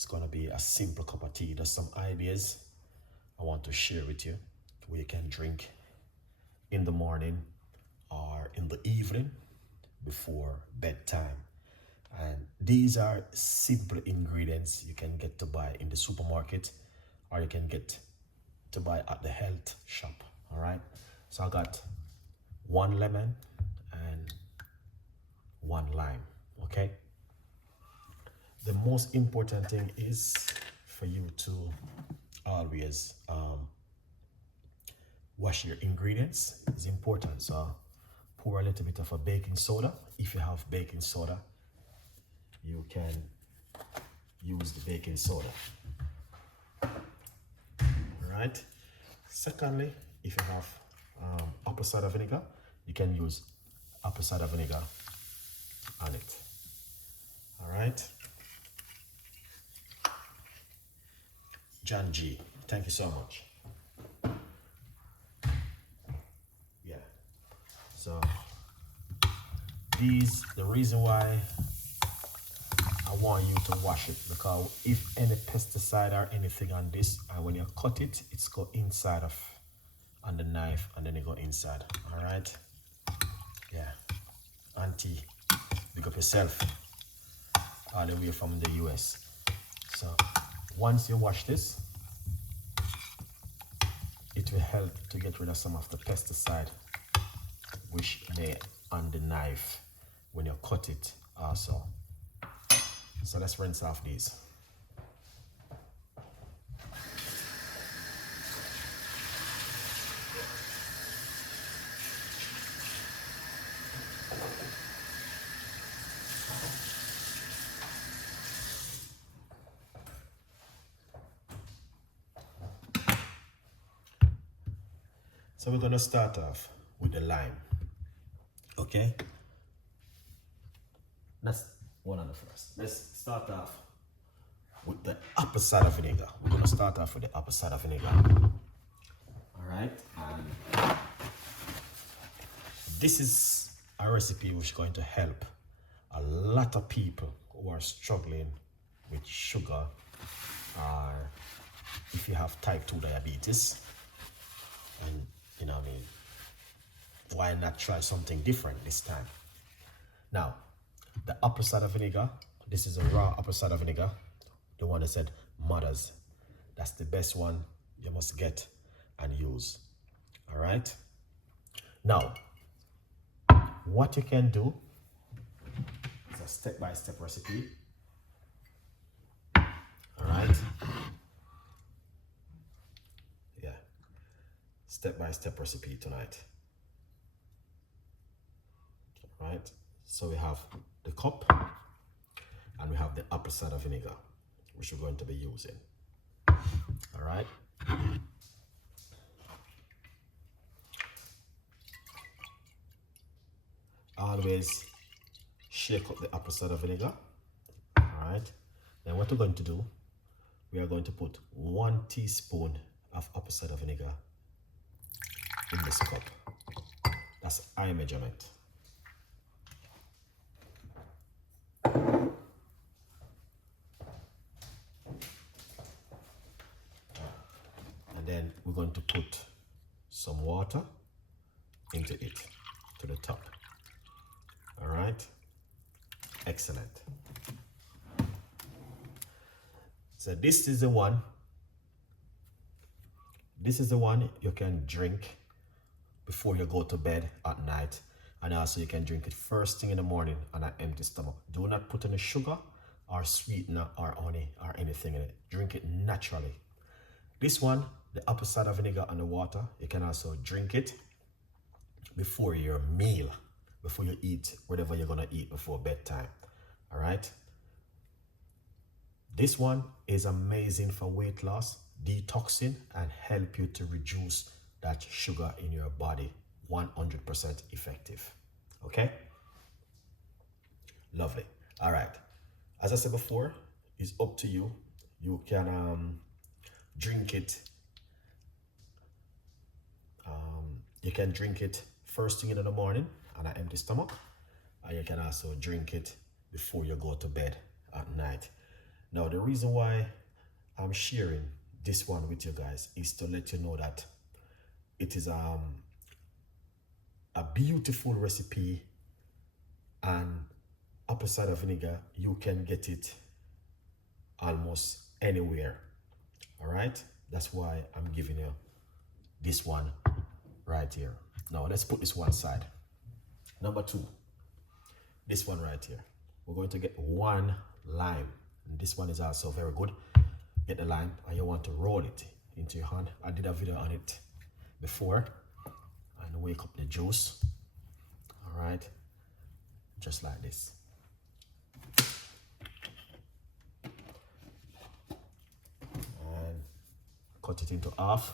It's gonna be a simple cup of tea. There's some ideas I want to share with you where you can drink in the morning or in the evening before bedtime. And these are simple ingredients you can get to buy in the supermarket or you can get to buy at the health shop. All right, so I got 1 lemon and 1 lime. Okay, the most important thing is for you to always wash your ingredients. It's important. So pour a little bit of a baking soda. If you have baking soda, you can use the baking soda. All right. Secondly, if you have apple cider vinegar, you can use apple cider vinegar on it. All right. John G, thank you so much. Yeah. So the reason why I want you to wash it, because if any pesticide or anything on this, and when you cut it, it's go inside of on the knife and then it go inside. All right. Yeah. Auntie, pick up yourself all the way from the US. So once you wash this, it will help to get rid of some of the pesticide which may on the knife when you cut it also. So let's rinse off these. So we're going to start off with the lime. Okay? That's one of the first. Let's start off with the apple cider vinegar. We're going to start off with the apple cider vinegar. All right? And this is a recipe which is going to help a lot of people who are struggling with sugar, or if you have type 2 diabetes. And you know what I mean? Why not try something different this time? Now, the apple cider vinegar, this is a raw apple cider vinegar, the one that said Mother's. That's the best one you must get and use. All right? Now, what you can do is a step-by-step recipe. All right? Yeah. Step-by-step recipe tonight. All right? So we have the cup and we have the apple cider vinegar, which we're going to be using. All right? Always shake up the apple cider vinegar. All right? Then what we're going to do, we are going to put 1 teaspoon of apple cider vinegar in this cup. That's eye measurement. And then we're going to put some water into it, to the top. All right? Excellent. So this is the one you can drink before you go to bed at night, and also you can drink it first thing in the morning on an empty stomach. Do not put any sugar or sweetener or honey or anything in it. Drink it naturally. This one, the apple cider vinegar and the water, you can also drink it before your meal, before you eat whatever you're gonna eat before bedtime. All right? This one is amazing for weight loss, detoxing, and help you to reduce that sugar in your body. 100% effective. Okay? Lovely. All right. As I said before, it's up to you. You can drink it. You can drink it first thing in the morning on an empty stomach, and you can also drink it before you go to bed at night. Now, the reason why I'm sharing this one with you guys is to let you know that it is a beautiful recipe, and apple cider vinegar, you can get it almost anywhere. All right, that's why I'm giving you this one right here. Now let's put this one side. Number two, this one right here, we're going to get 1 lime, and this one is also very good. Get the lime, and you want to roll it into your hand. I did a video on it before, and wake up the juice. All right, just like this. And cut it into half.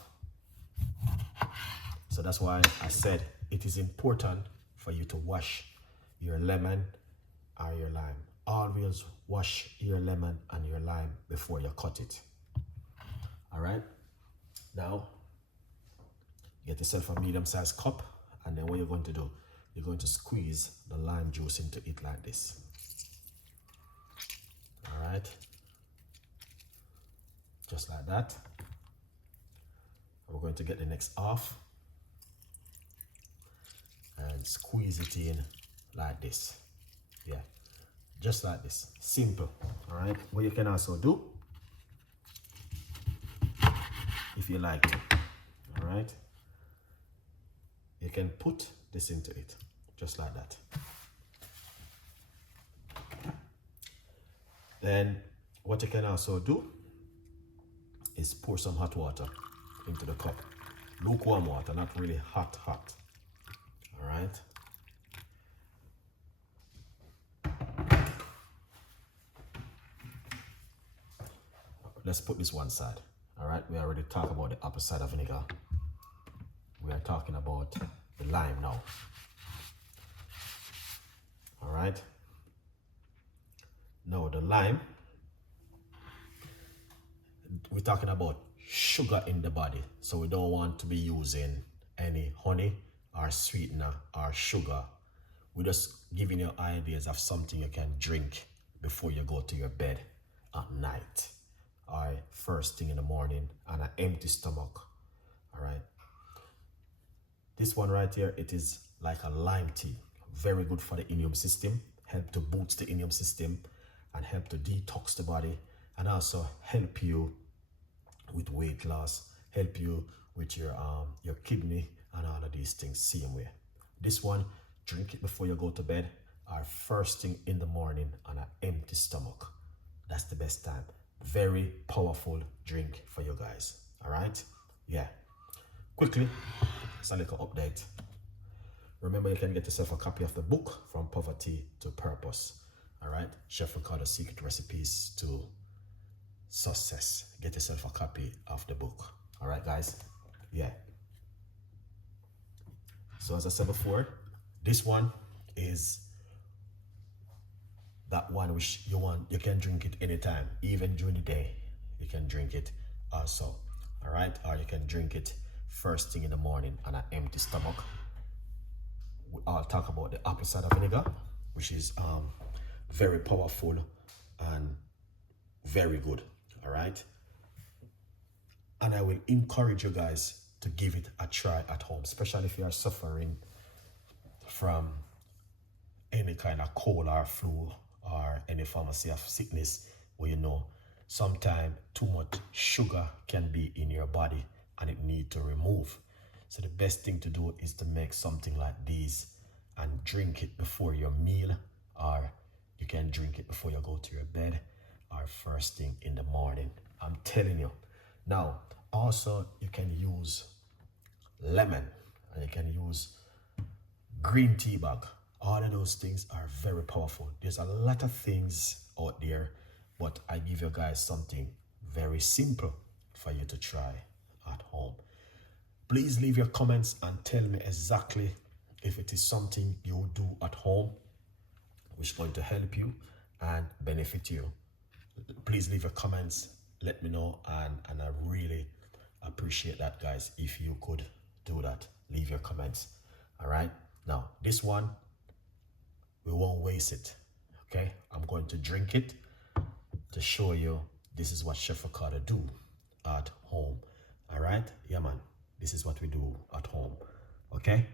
So that's why I said it is important for you to wash your lemon or your lime. Always wash your lemon and your lime before you cut it. All right, now get yourself a medium-sized cup, and then what you're going to do, you're going to squeeze the lime juice into it like this. All right, just like that. We're going to get the next half and squeeze it in like this. Yeah, just like this, simple. All right, what you can also do, if you like to, all right, you can put this into it, just like that. Then what you can also do is pour some hot water into the cup. Lukewarm water, not really hot. All right. Let's put this one side. All right, we already talked about the apple cider vinegar. We are talking about the lime now. All right. Now the lime, we're talking about sugar in the body, so we don't want to be using any honey or sweetener or sugar. We're just giving you ideas of something you can drink before you go to your bed at night or first thing in the morning on an empty stomach. All right, this one right here, it is like a lime tea, very good for the immune system, help to boost the immune system and help to detox the body, and also help you with weight loss, help you with your kidney and all of these things same way. This one, drink it before you go to bed or first thing in the morning on an empty stomach. That's the best time. Very powerful drink for you guys. All right, yeah. Quickly, it's a little update. Remember, you can get yourself a copy of the book From Poverty to Purpose. All right, Chef Ricardo Secret Recipes to Success. Get yourself a copy of the book. All right, guys, yeah. So as I said before, this one is that one which you can drink it anytime, even during the day. You can drink it also. All right, or you can drink it first thing in the morning on an empty stomach. I'll talk about the apple cider vinegar, which is very powerful and very good. All right, and I will encourage you guys to give it a try at home, especially if you are suffering from any kind of cold or flu or any pharmacy of sickness where you know sometimes too much sugar can be in your body and it need to remove. So the best thing to do is to make something like this and drink it before your meal, or you can drink it before you go to your bed or first thing in the morning. I'm telling you. Now, also you can use lemon and you can use green tea bag. All of those things are very powerful. There's a lot of things out there, but I give you guys something very simple for you to try at home. Please leave your comments and tell me exactly if it is something you do at home which is going to help you and benefit you. Please leave your comments, let me know, and I really appreciate that, guys. If you could do that, leave your comments. All right, now this one, we won't waste it. Okay, I'm going to drink it to show you this is what Chef Ricardo do at home. All right, yeah man, this is what we do at home. Okay.